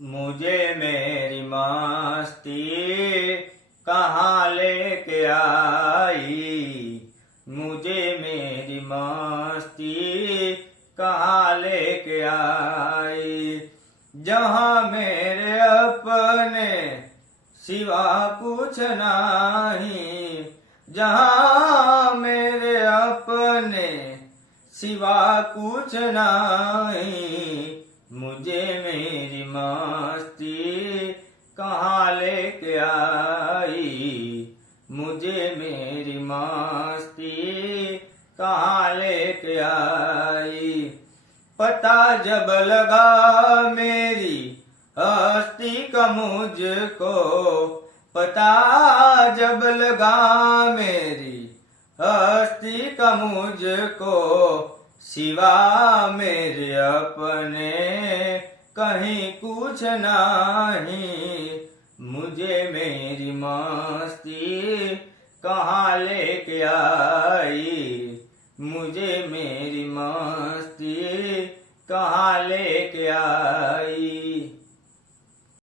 मुझे मेरी मस्ती कहाँ लेके आई, मुझे मेरी मस्ती कहाँ लेके आई। जहाँ मेरे अपने सिवा कुछ नहीं, जहाँ मेरे अपने सिवा कुछ नहीं, मुझे मेरी मस्ती कहाँ लेके आई, मुझे मेरी मस्ती कहाँ लेके आई। पता जब लगा मेरी हस्ती का मुझको, पता जब लगा मेरी हस्ती का मुझको, सिवा मेरे अपने कहीं कुछ नहीं, मुझे मेरी मस्ती कहाँ लेके आई, मुझे मेरी मस्ती कहाँ लेके आई।